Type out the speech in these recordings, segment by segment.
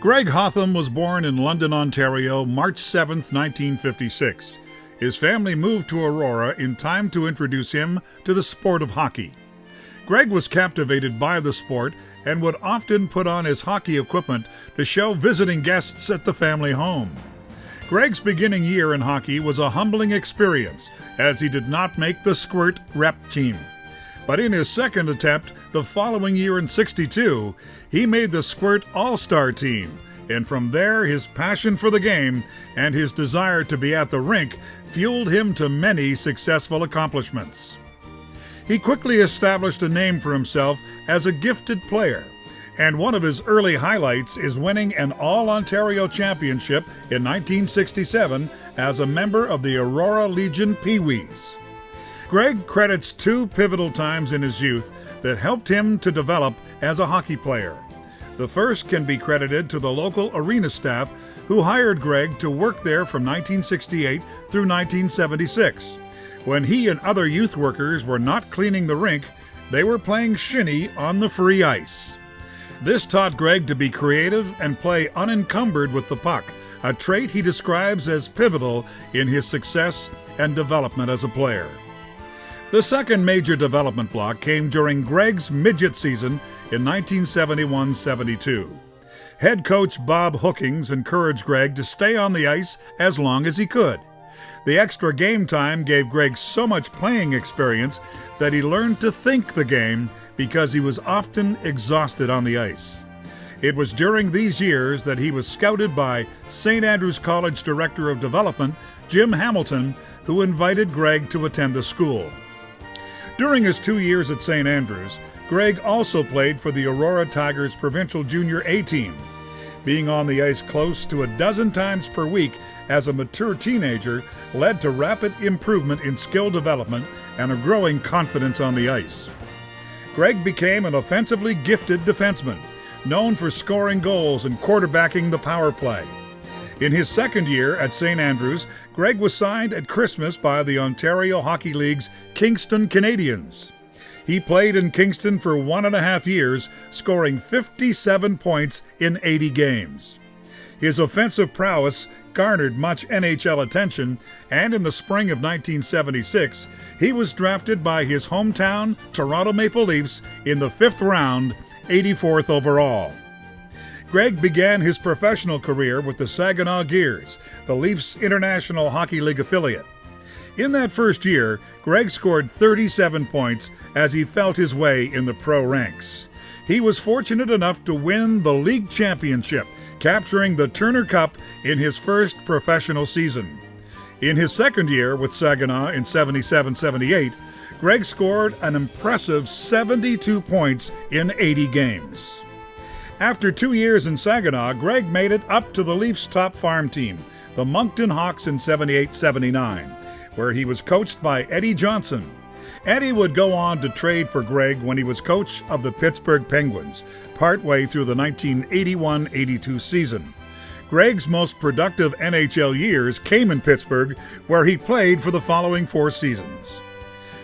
Greg Hotham was born in London, Ontario, March 7, 1956. His family moved to Aurora in time to introduce him to the sport of hockey. Greg was captivated by the sport and would often put on his hockey equipment to show visiting guests at the family home. Greg's beginning year in hockey was a humbling experience, as he did not make the Squirt rep team. But in his second attempt, the following year in '62, he made the Squirt All-Star team, and from there his passion for the game and his desire to be at the rink fueled him to many successful accomplishments. He quickly established a name for himself as a gifted player, and one of his early highlights is winning an All-Ontario Championship in 1967 as a member of the Aurora Legion Pee-wees. Greg credits two pivotal times in his youth that helped him to develop as a hockey player. The first can be credited to the local arena staff who hired Greg to work there from 1968 through 1976. When he and other youth workers were not cleaning the rink, they were playing shinny on the free ice. This taught Greg to be creative and play unencumbered with the puck, a trait he describes as pivotal in his success and development as a player. The second major development block came during Greg's midget season in 1971-72. Head coach Bob Hookings encouraged Greg to stay on the ice as long as he could. The extra game time gave Greg so much playing experience that he learned to think the game because he was often exhausted on the ice. It was during these years that he was scouted by St. Andrews College Director of Development, Jim Hamilton, who invited Greg to attend the school. During his 2 years at St. Andrews, Greg also played for the Aurora Tigers Provincial Junior A team. Being on the ice close to a dozen times per week as a mature teenager led to rapid improvement in skill development and a growing confidence on the ice. Greg became an offensively gifted defenseman, known for scoring goals and quarterbacking the power play. In his second year at St. Andrews, Greg was signed at Christmas by the Ontario Hockey League's Kingston Canadians. He played in Kingston for 1.5 years, scoring 57 points in 80 games. His offensive prowess garnered much NHL attention, and in the spring of 1976, he was drafted by his hometown Toronto Maple Leafs in the 5th round, 84th overall. Greg began his professional career with the Saginaw Gears, the Leafs' International Hockey League affiliate. In that first year, Greg scored 37 points as he felt his way in the pro ranks. He was fortunate enough to win the league championship, capturing the Turner Cup in his first professional season. In his second year with Saginaw in 77-78, Greg scored an impressive 72 points in 80 games. After 2 years in Saginaw, Greg made it up to the Leafs' top farm team, the Moncton Hawks in 78-79, where he was coached by Eddie Johnson. Eddie would go on to trade for Greg when he was coach of the Pittsburgh Penguins, partway through the 1981-82 season. Greg's most productive NHL years came in Pittsburgh, where he played for the following 4 seasons.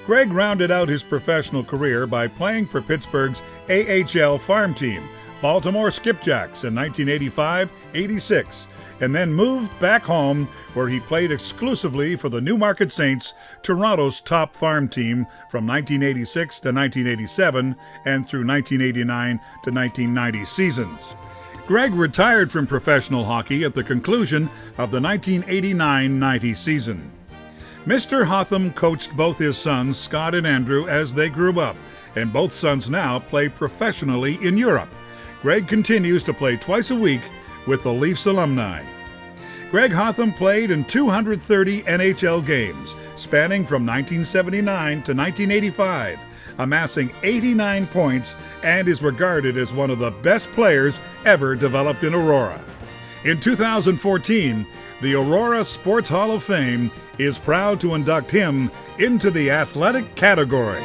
Greg rounded out his professional career by playing for Pittsburgh's AHL farm team, Baltimore Skipjacks, in 1985-86, and then moved back home where he played exclusively for the Newmarket Saints, Toronto's top farm team from 1986 to 1987 and through 1989 to 1990 seasons. Greg retired from professional hockey at the conclusion of the 1989-90 season. Mr. Hotham coached both his sons, Scott and Andrew, as they grew up, and both sons now play professionally in Europe. Greg continues to play twice a week with the Leafs alumni. Greg Hotham played in 230 NHL games, spanning from 1979 to 1985, amassing 89 points, and is regarded as one of the best players ever developed in Aurora. In 2014, the Aurora Sports Hall of Fame is proud to induct him into the athletic category.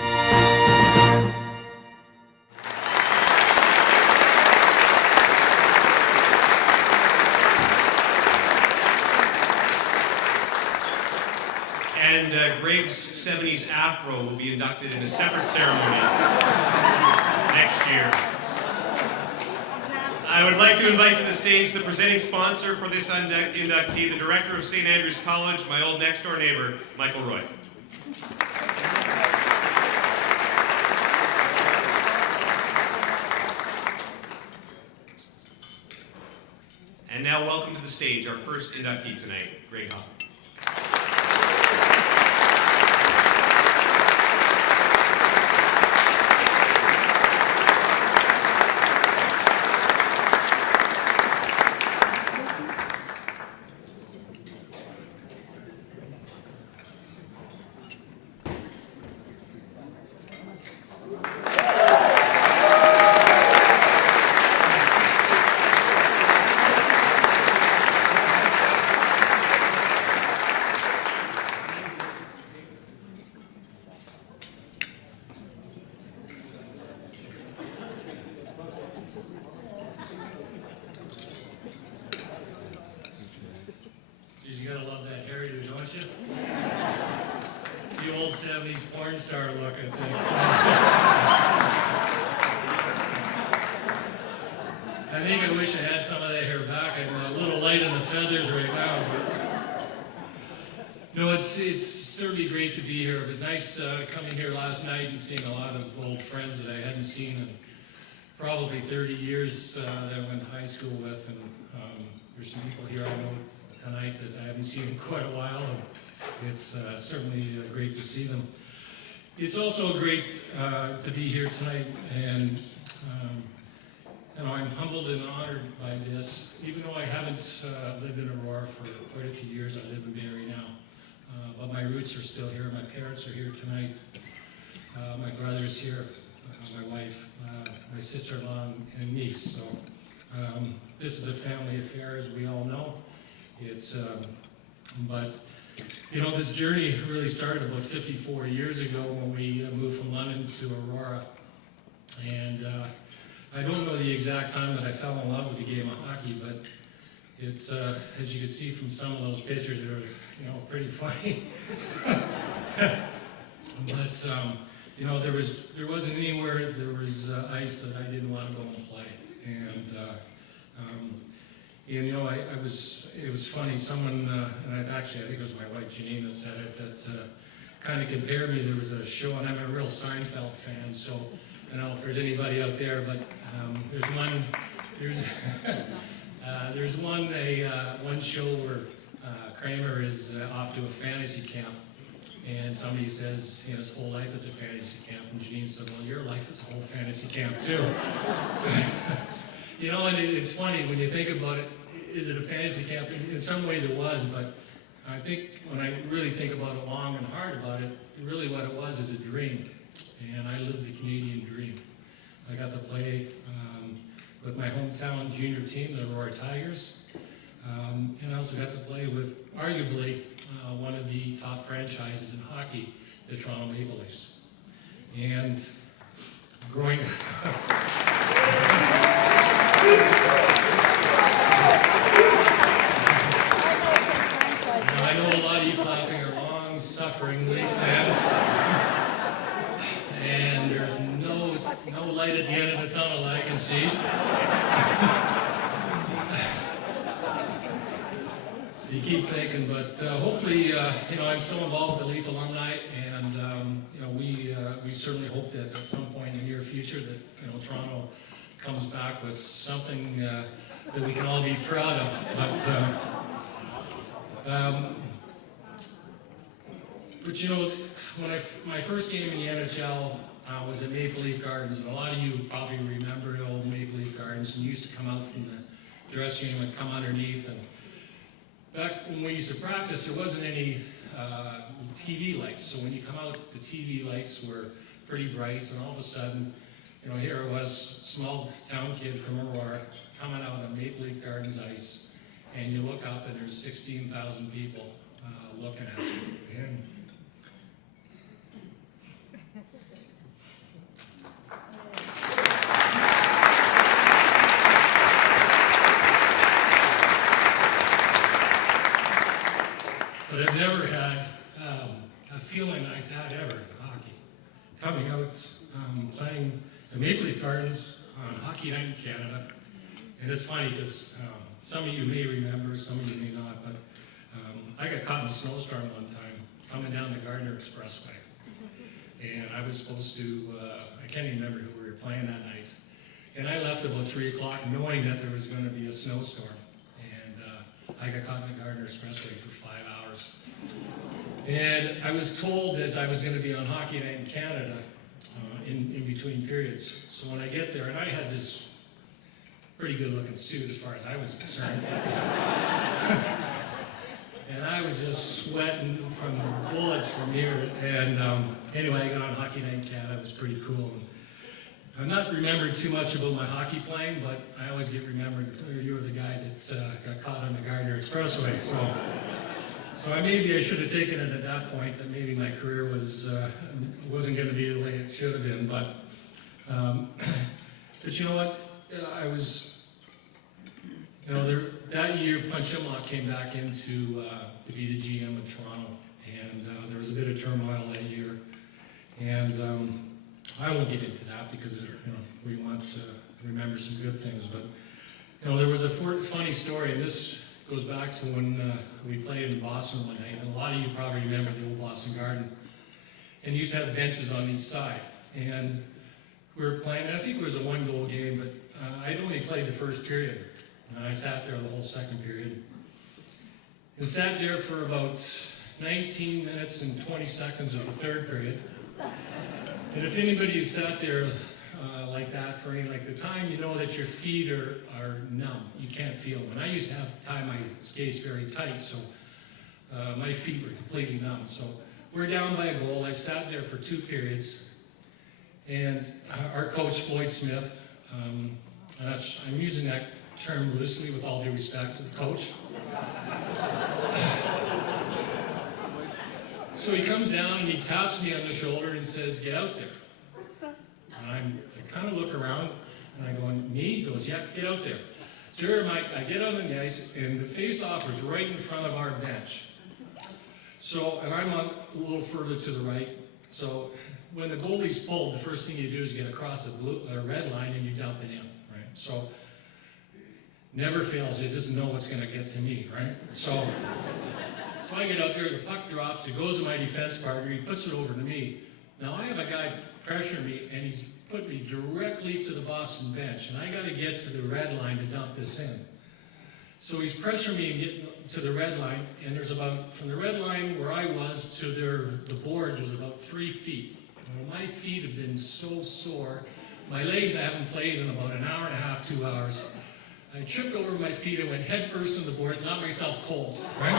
And Greg's 70s afro will be inducted in a separate ceremony next year. I would like to invite to the stage the presenting sponsor for this inductee, the director of St. Andrew's College, my old next-door neighbor, Michael Roy. And now welcome to the stage our first inductee tonight, Greg Hotham. You gotta love that hairdo, don't you? It's the old 70s porn star look, I think. I think I wish I had some of that hair back. I'm a little light in the feathers right now. No, it's certainly great to be here. It was nice coming here last night and seeing a lot of old friends that I hadn't seen in probably 30 years that I went to high school with. And there's some people here I know tonight that I haven't seen in quite a while, and it's certainly great to see them. It's also great to be here tonight, and I'm humbled and honored by this. Even though I haven't lived in Aurora for quite a few years, I live in Barrie now, but my roots are still here. My parents are here tonight. My brother's here, my wife, my sister-in-law, and niece. So this is a family affair, as we all know. It's, but, you know, this journey really started about 54 years ago when we moved from London to Aurora. And I don't know the exact time that I fell in love with the game of hockey, but it's, as you can see from some of those pictures, they're, you know, pretty funny. But, you know, there wasn't anywhere there was ice that I didn't want to go and play. And you know, it was funny, someone, and I think it was my wife Janine that said it, that kind of compared me. There was a show, and I'm a real Seinfeld fan, so I don't know if there's anybody out there, but there's one show where Kramer is off to a fantasy camp, and somebody says, you know, his whole life is a fantasy camp, and Janine said, well, your life is a whole fantasy camp too. You know, and it's funny when you think about it. Is it a fantasy camp? In some ways it was, but I think when I really think about it long and hard about it, really what it was is a dream. And I lived the Canadian dream. I got to play with my hometown junior team, the Aurora Tigers. And I also got to play with arguably one of the top franchises in hockey, the Toronto Maple Leafs. And growing I know a lot of you clapping are long-suffering Leaf fans, and there's no light at the end of the tunnel I can see. You keep thinking, but hopefully, you know, I'm still involved with the Leaf alumni, and you know, we certainly hope that at some point in the near future that, you know, Toronto comes back with something that we can all be proud of. But you know, when my first game in the NHL was at Maple Leaf Gardens, and a lot of you probably remember the old Maple Leaf Gardens, and you used to come out from the dressing room and come underneath. And back when we used to practice, there wasn't any TV lights, so when you come out, the TV lights were pretty bright, and all of a sudden, you know, here I was, small town kid from Aurora, coming out on Maple Leaf Gardens ice, and you look up and there's 16,000 people looking at you. And but I've never had a feeling like that ever in hockey. Coming out, playing the Maple Leaf Gardens on Hockey Night in Canada, And it's funny because some of you may remember, some of you may not, but I got caught in a snowstorm one time coming down the Gardner Expressway. And I was supposed to, I can't even remember who we were playing that night. And I left about 3 o'clock knowing that there was going to be a snowstorm. And I got caught in the Gardner Expressway for 5 hours. And I was told that I was going to be on Hockey Night in Canada in between periods. So when I get there, and I had this pretty good looking suit as far as I was concerned. And I was just sweating from the bullets from here. And anyway, I got on Hockey Night in Canada. It was pretty cool. And I'm not remembered too much about my hockey playing, but I always get remembered. You were the guy that got caught on the Gardner Expressway. So maybe I should have taken it at that point that maybe my career wasn't going to be the way it should have been. But you know what? I was. You know, that year, Punchimlock came back into to be the GM of Toronto, and there was a bit of turmoil that year. And I won't get into that because we want to remember some good things. But there was a funny story, and this goes back to when we played in Boston one night. And a lot of you probably remember the old Boston Garden, and used to have benches on each side. And we were playing. And I think it was a one-goal game, but I'd only played the first period. And I sat there the whole second period. And sat there for about 19 minutes and 20 seconds of the third period. And if anybody who sat there like that for any length of time, you know that your feet are numb. You can't feel them. And I used to tie my skates very tight, so my feet were completely numb. So we're down by a goal. I've sat there for 2 periods. And our coach, Floyd Smith, and I'm using that term loosely with all due respect to the coach. So he comes down and he taps me on the shoulder and says, "Get out there." And I kind of look around and I go, "Me?" He goes, "Yeah, get out there." So here I get out on the ice and the face-off is right in front of our bench. And I'm a little further to the right. So when the goalie's pulled, the first thing you do is get across the red line and you dump it in, right? So never fails, you just know what's going to get to me, right? So I get out there, the puck drops, it goes to my defense partner, he puts it over to me. Now I have a guy pressure me, and he's put me directly to the Boston bench, and I got to get to the red line to dump this in. So he's pressuring me and getting to the red line, and there's from the red line where I was to the boards was about 3 feet. And my feet have been so sore. My legs I haven't played in about an hour and a half, 2 hours. I tripped over my feet, I went head first on the board, knocked myself cold, right?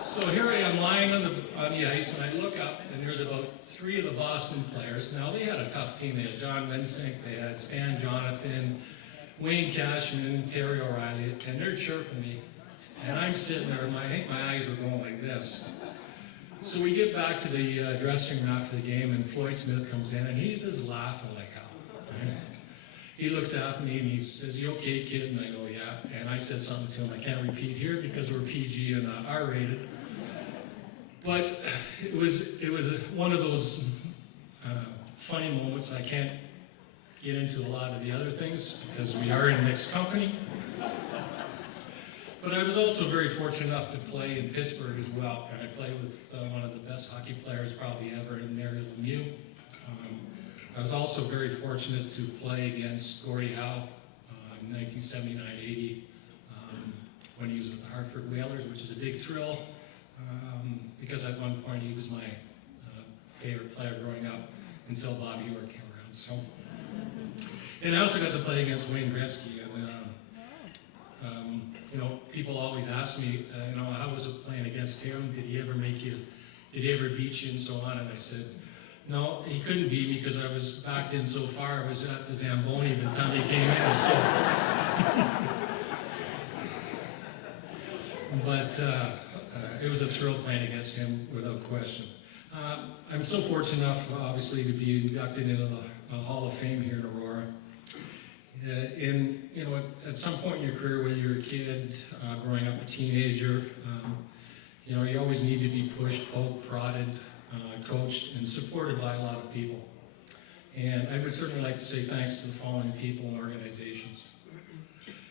So here I am lying on the ice, and I look up, and there's about 3 of the Boston players. Now, they had a tough team. They had John Wensink, they had Stan Jonathan, Wayne Cashman, Terry O'Reilly, and they're chirping me. And I'm sitting there, and I think my eyes were going like this. So we get back to the dressing room after the game, and Floyd Smith comes in, and he's just laughing like hell. Right? He looks at me and he says, "You okay, kid?" And I go, "Yeah." And I said something to him I can't repeat here because we're PG and not R-rated. But it was one of those funny moments. I can't get into a lot of the other things because we are in mixed company. But I was also very fortunate enough to play in Pittsburgh as well. And I played with one of the best hockey players probably ever in Mary Lemieux. I was also very fortunate to play against Gordie Howe in 1979-80 when he was with the Hartford Whalers, which is a big thrill because at one point he was my favorite player growing up until Bobby Orr came around. So, and I also got to play against Wayne Gretzky. And people always ask me, how was it playing against him? Did he ever beat you and so on? And I said, no, he couldn't beat me because I was backed in so far. I was at the Zamboni by the time he came in. So, but it was a thrill playing against him without question. I'm so fortunate enough, obviously, to be inducted into the Hall of Fame here in Aurora. At some point in your career, whether you're a kid, growing up a teenager, you always need to be pushed, poked, prodded, coached, and supported by a lot of people. And I would certainly like to say thanks to the following people and organizations.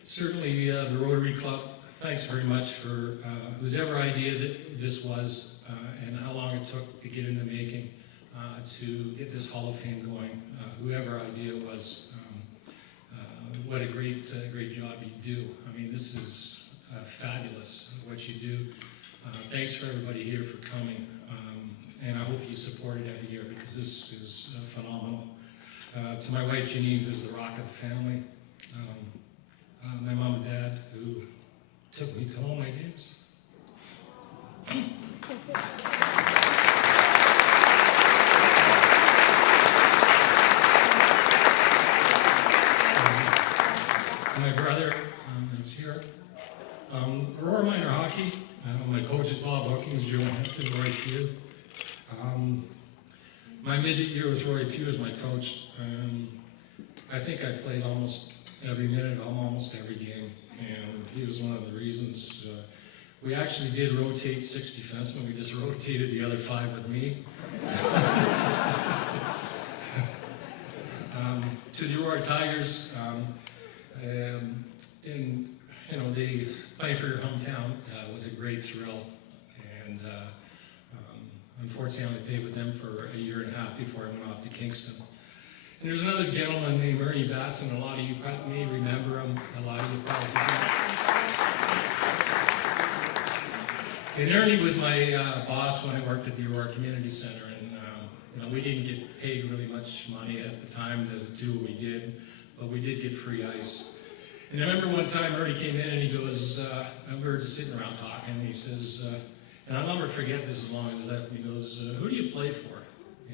Certainly the Rotary Club, thanks very much for whose ever idea that this was and how long it took to get into making to get this Hall of Fame going. Whoever idea was, what a great job you do. I mean, this is fabulous what you do. Thanks for everybody here for coming. And I hope you support it every year because this is phenomenal. To my wife Janine, who's the rock of the family. My mom and dad, who took me to all my games. To my brother, that's here. Aurora Minor Hockey. My coach is Bob Hookings, Joe Hampton, Roy Pugh. My midget year with Roy Pugh as my coach. I think I played almost every minute, almost every game, and he was one of the reasons. We actually did rotate 6 defensemen. We just rotated the other 5 with me. To the Aurora Tigers, they playing for your hometown was a great thrill, and unfortunately I only played with them for a year and a half before I went off to Kingston. And there's another gentleman named Ernie Batson. A lot of you may remember him. A lot of you probably don't. And Ernie was my boss when I worked at the Aurora Community Center, and we didn't get paid really much money at the time to do what we did, but we did get free ice. And I remember one time Ernie came in and he goes, we were just sitting around talking, and he says, and I'll never forget this as long as I left, and he goes, who do you play for?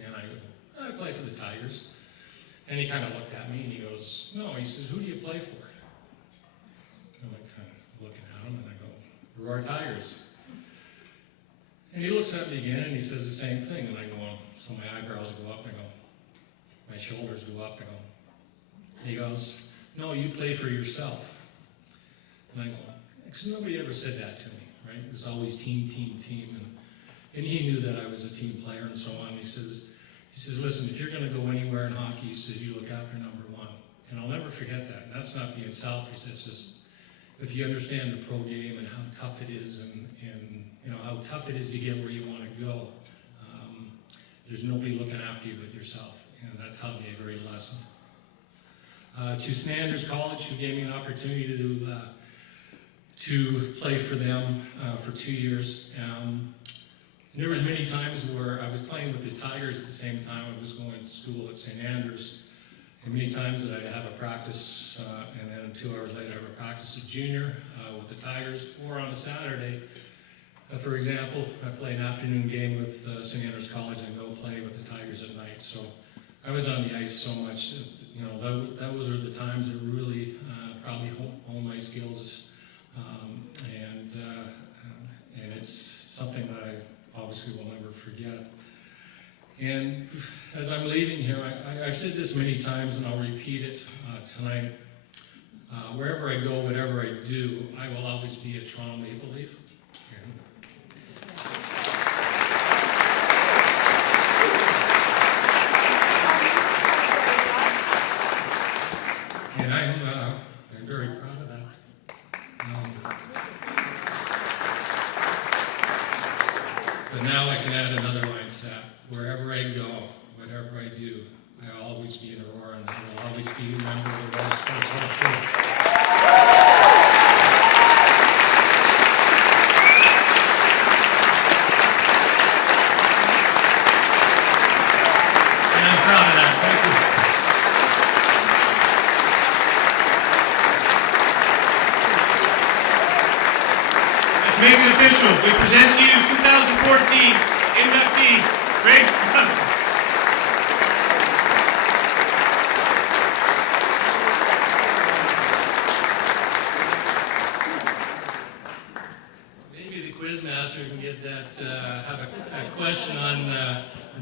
And I go, I play for the Tigers. And he kind of looked at me and he goes, no, he says, who do you play for? And I'm kind of looking at him and I go, Aurora Tigers. And he looks at me again and he says the same thing, and I go, so my eyebrows go up, I go, my shoulders go up, I go. He goes, no, you play for yourself. And I go, because nobody ever said that to me, right? It was always team, team, team. And he knew that I was a team player and so on. He says, listen, if you're going to go anywhere in hockey, he says, you look after number 1. And I'll never forget that. And that's not being selfish. It's just, if you understand the pro game and how tough it is and how tough it is to get where you want to go, there's nobody looking after you but yourself. And that taught me a great lesson. To St. Andrews College, who gave me an opportunity to play for them for 2 years. And there was many times where I was playing with the Tigers at the same time I was going to school at St. Andrews. And many times that I'd have a practice, and then 2 hours later I have a practice at junior with the Tigers, or on a Saturday. For example, I play an afternoon game with St. Andrews College and go play with the Tigers at night. So I was on the ice so much, those are the times that really probably honed my skills, and it's something that I obviously will never forget. And as I'm leaving here, I've said this many times and I'll repeat it tonight. Wherever I go, whatever I do, I will always be a Toronto Maple Leaf. And I'm very proud of that. But now I can add another line to that. Wherever I go, whatever I do, I'll always be an Aurora, and I will always be a member of the Aurora Sports Hall of Fame. And I'm proud of that. Thank you. Let's make it official. We present to you 2014 inductee, Greg Hotham. Maybe the quiz master can get that, have a question on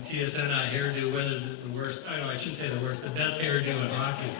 TSN hairdo, whether the worst, I shouldn't say the worst, the best hairdo in hockey.